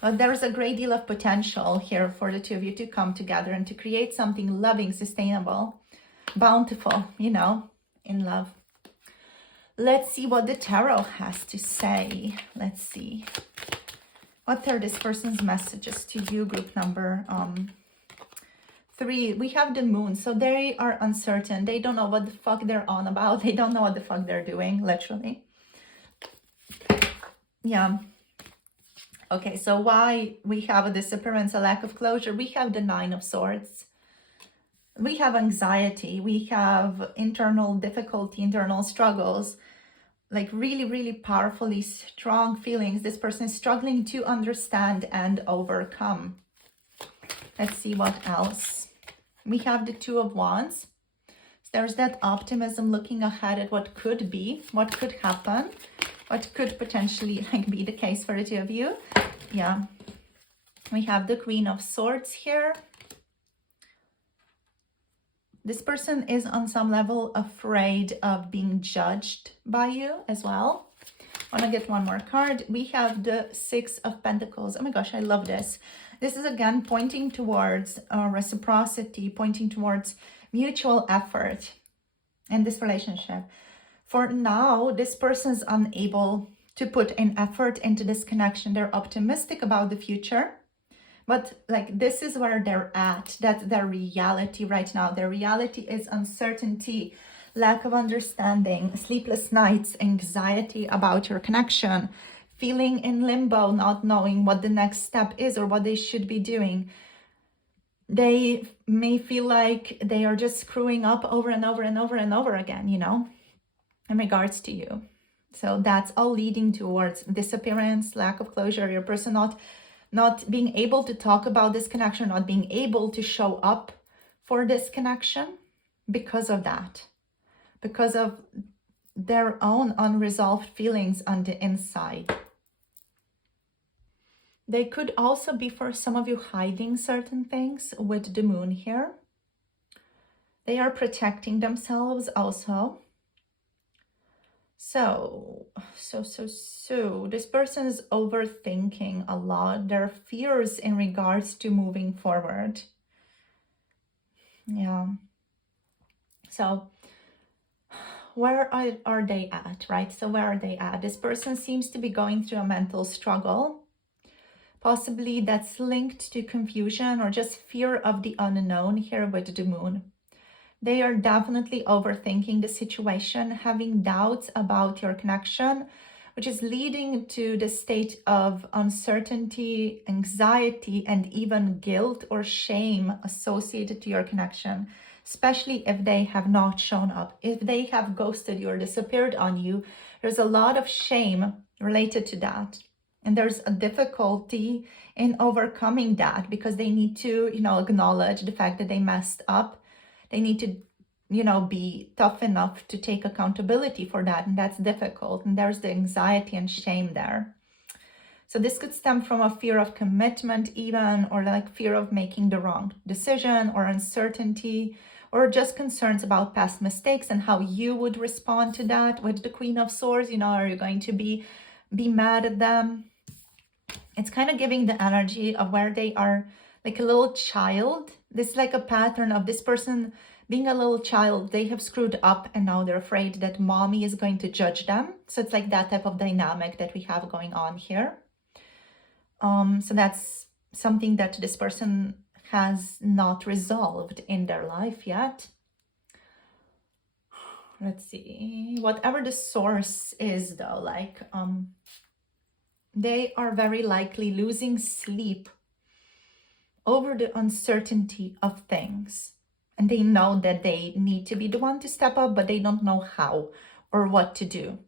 But there's a great deal of potential here for the two of you to come together and to create something loving, sustainable, bountiful, you know, in love. Let's see what the tarot has to say. Let's see. What are this person's messages to you, group number 3? We have the moon. So they are uncertain. They don't know what the fuck they're on about. They don't know what the fuck they're doing, literally. Yeah. Okay, so why we have a disappearance, a lack of closure? We have the 9 of Swords. We have anxiety. We have internal difficulty, internal struggles. Like really, really powerfully strong feelings this person is struggling to understand and overcome. Let's see what else. We have the 2 of Wands. So there's that optimism, looking ahead at what could be, what could happen, what could potentially like be the case for the two of you. Yeah. We have the Queen of Swords here. This person is on some level afraid of being judged by you as well. I want to get one more card. We have the 6 of Pentacles. Oh my gosh, I love this. This is again pointing towards reciprocity, pointing towards mutual effort in this relationship. For now, this person is unable to put in effort into this connection. They're optimistic about the future. But like this is where they're at. That's their reality right now. Their reality is uncertainty, lack of understanding, sleepless nights, anxiety about your connection, feeling in limbo, not knowing what the next step is or what they should be doing. They may feel like they are just screwing up over and over and over and over again, you know, in regards to you. So that's all leading towards disappearance, lack of closure, your person not being able to talk about this connection, not being able to show up for this connection because of that, because of their own unresolved feelings on the inside. They could also be, for some of you, hiding certain things with the moon here. They are protecting themselves also. So this person is overthinking a lot. Their fears in regards to moving forward. Yeah. So where are they at, right? So where are they at? This person seems to be going through a mental struggle. Possibly that's linked to confusion or just fear of the unknown here with the moon. They are definitely overthinking the situation, having doubts about your connection, which is leading to the state of uncertainty, anxiety, and even guilt or shame associated to your connection, especially if they have not shown up. If they have ghosted you or disappeared on you, there's a lot of shame related to that. And there's a difficulty in overcoming that because they need to, you know, acknowledge the fact that they messed up. They need to, you know, be tough enough to take accountability for that. And that's difficult. And there's the anxiety and shame there. So this could stem from a fear of commitment even, or like fear of making the wrong decision, or uncertainty, or just concerns about past mistakes and how you would respond to that. With the Queen of Swords, you know, are you going to be mad at them? It's kind of giving the energy of where they are like a little child. This is like a pattern of this person being a little child. They have screwed up and now they're afraid that mommy is going to judge them. So it's like that type of dynamic that we have going on here. So that's something that this person has not resolved in their life yet. Let's see. Whatever the source is though, like they are very likely losing sleep over the uncertainty of things. And they know that they need to be the one to step up, but they don't know how or what to do.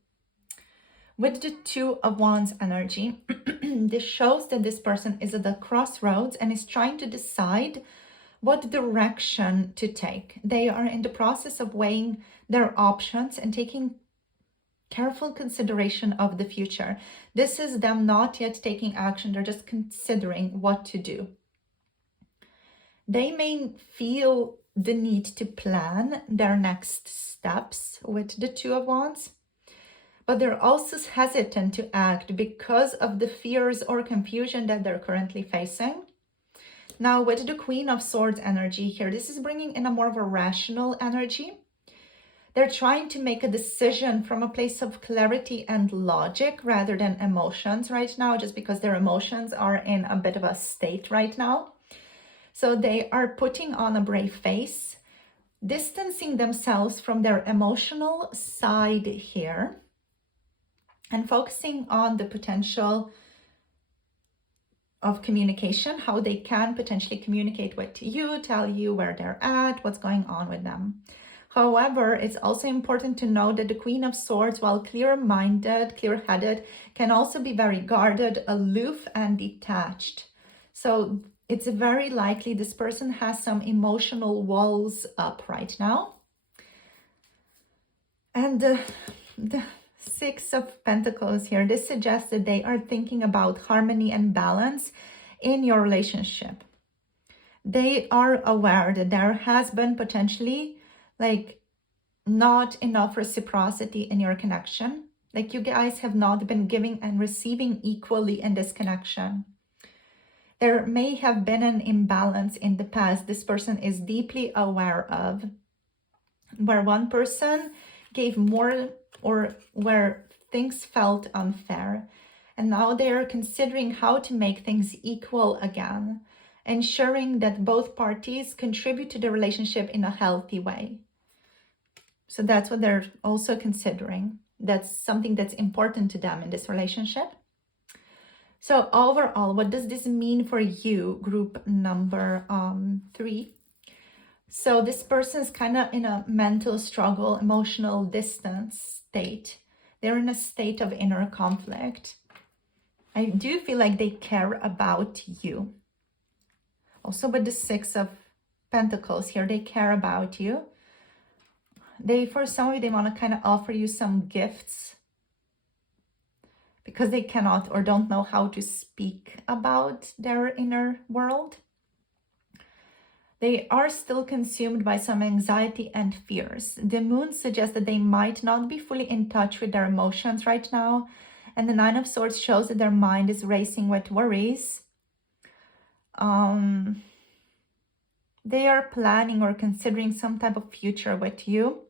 With the Two of Wands energy, this shows that this person is at the crossroads and is trying to decide what direction to take. They are in the process of weighing their options and taking careful consideration of the future. This is them not yet taking action. They're just considering what to do. They may feel the need to plan their next steps with the Two of Wands, but they're also hesitant to act because of the fears or confusion that they're currently facing. Now, with the Queen of Swords energy here, this is bringing in a more of a rational energy. They're trying to make a decision from a place of clarity and logic rather than emotions right now, just because their emotions are in a bit of a state right now. So they are putting on a brave face, distancing themselves from their emotional side here, and focusing on the potential of communication, how they can potentially communicate with you, tell you where they're at, what's going on with them. However, it's also important to know that the Queen of Swords, while clear-minded, clear-headed, can also be very guarded, aloof, and detached. So it's very likely this person has some emotional walls up right now. And the Six of Pentacles here, this suggests that they are thinking about harmony and balance in your relationship. They are aware that there has been potentially like not enough reciprocity in your connection. Like you guys have not been giving and receiving equally in this connection. There may have been an imbalance in the past this person is deeply aware of, where one person gave more or where things felt unfair. And now they are considering how to make things equal again, ensuring that both parties contribute to the relationship in a healthy way. So that's what they're also considering. That's something that's important to them in this relationship. So overall, what does this mean for you, group number 3? So this person's kind of in a mental struggle, emotional distance state. They're in a state of inner conflict. I do feel like they care about you. Also with the Six of Pentacles here, they care about you. For some of you, they want to kind of offer you some gifts because they cannot or don't know how to speak about their inner world. They are still consumed by some anxiety and fears. The moon suggests that they might not be fully in touch with their emotions right now. And the Nine of Swords shows that their mind is racing with worries. They are planning or considering some type of future with you.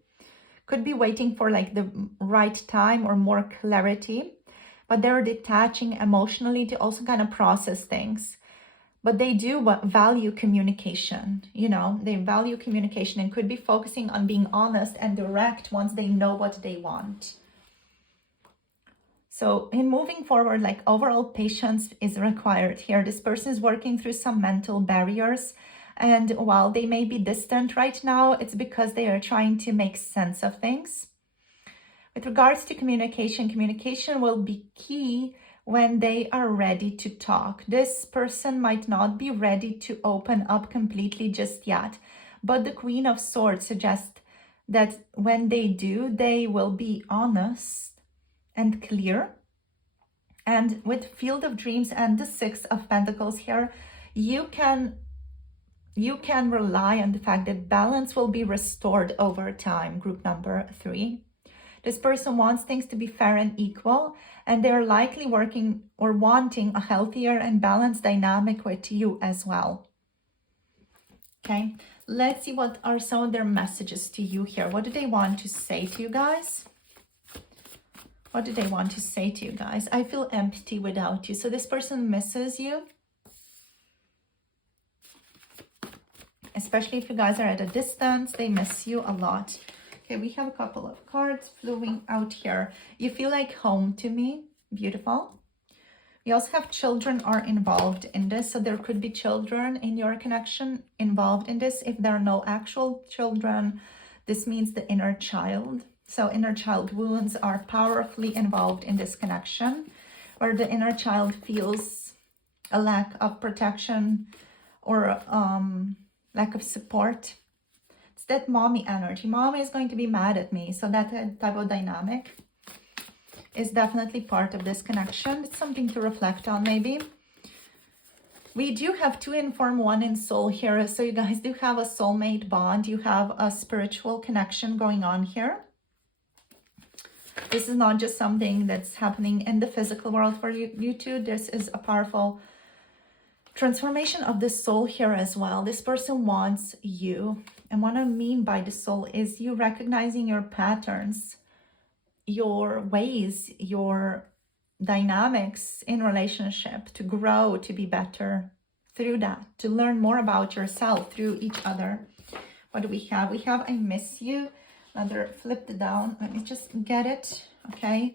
Could be waiting for like the right time or more clarity. But they're detaching emotionally to also kind of process things. But they do value communication, you know, they value communication and could be focusing on being honest and direct once they know what they want. So in moving forward, like overall patience is required here. This person is working through some mental barriers. And while they may be distant right now, it's because they are trying to make sense of things. With regards to communication, communication will be key when they are ready to talk. This person might not be ready to open up completely just yet, but the Queen of Swords suggests that when they do, they will be honest and clear. And with Field of Dreams and the Six of Pentacles here, you can rely on the fact that balance will be restored over time, group number 3. This person wants things to be fair and equal, and they're likely working or wanting a healthier and balanced dynamic with you as well. Okay, let's see what are some of their messages to you here. What do they want to say to you guys? What do they want to say to you guys? I feel empty without you. So this person misses you. Especially if you guys are at a distance, they miss you a lot. Okay, we have a couple of cards flowing out here. You feel like home to me. Beautiful. We also have children are involved in this. So there could be children in your connection involved in this. If there are no actual children, this means the inner child. So inner child wounds are powerfully involved in this connection, where the inner child feels a lack of protection or lack of support. It's that mommy energy. Mommy is going to be mad at me. So that type of dynamic. is definitely part of this connection. It's something to reflect on maybe. We do have 2 in form, 1 in soul here. So you guys do have a soulmate bond. You have a spiritual connection going on here. This is not just something that's happening in the physical world for you two. This is a powerful transformation of the soul here as well. This person wants you. And what I mean by the soul is you recognizing your patterns, your ways, your dynamics in relationship, to grow, to be better through that, to learn more about yourself through each other. What do we have? We have I miss you. Another flipped down. Let me just get it. Okay.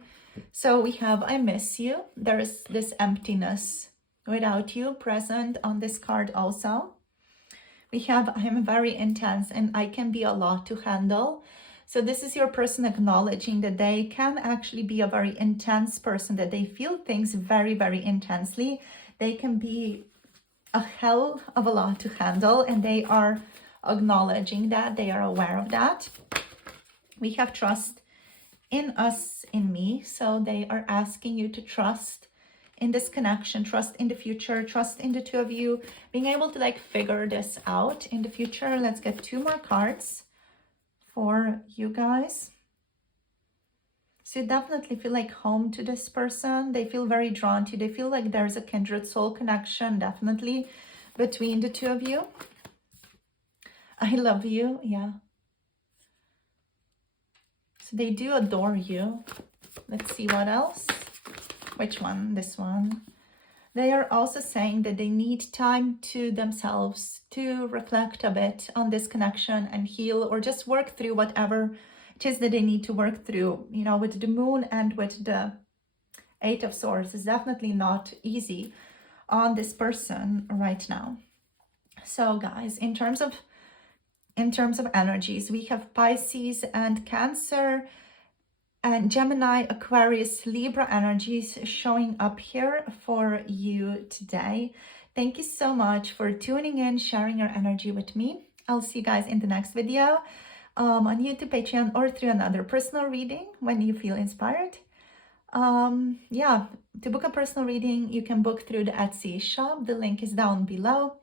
So we have I miss you. There is this emptiness without you present on this card also. We have I am very intense and I can be a lot to handle. So this is your person acknowledging that they can actually be a very intense person, that they feel things very, very intensely. They can be a hell of a lot to handle, and they are acknowledging that. They are aware of that. We have trust in us, in me. So they are asking you to trust in this connection, trust in the future, trust in the two of you, being able to like figure this out in the future. Let's get 2 more cards for you guys. So you definitely feel like home to this person. They feel very drawn to you. They feel like there's a kindred soul connection, definitely, between the two of you. I love you, yeah. So they do adore you. Let's see what else. Which one? This one. They are also saying that they need time to themselves to reflect a bit on this connection and heal, or just work through whatever it is that they need to work through. You know, with the moon and with the 8 of Swords, it's definitely not easy on this person right now. So guys, in terms of energies, we have Pisces and Cancer and Gemini, Aquarius, Libra energies showing up here for you today. Thank you so much for tuning in, sharing your energy with me. I'll see you guys in the next video on YouTube, Patreon, or through another personal reading when you feel inspired. Yeah, to book a personal reading, you can book through the Etsy shop. The link is down below.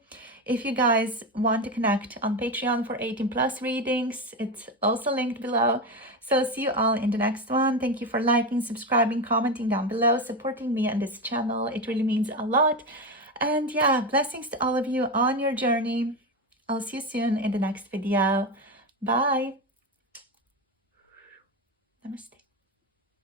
If you guys want to connect on Patreon for 18+ readings, it's also linked below. So see you all in the next one. Thank you for liking, subscribing, commenting down below, supporting me on this channel. It really means a lot. And yeah, blessings to all of you on your journey. I'll see you soon in the next video. Bye. Namaste.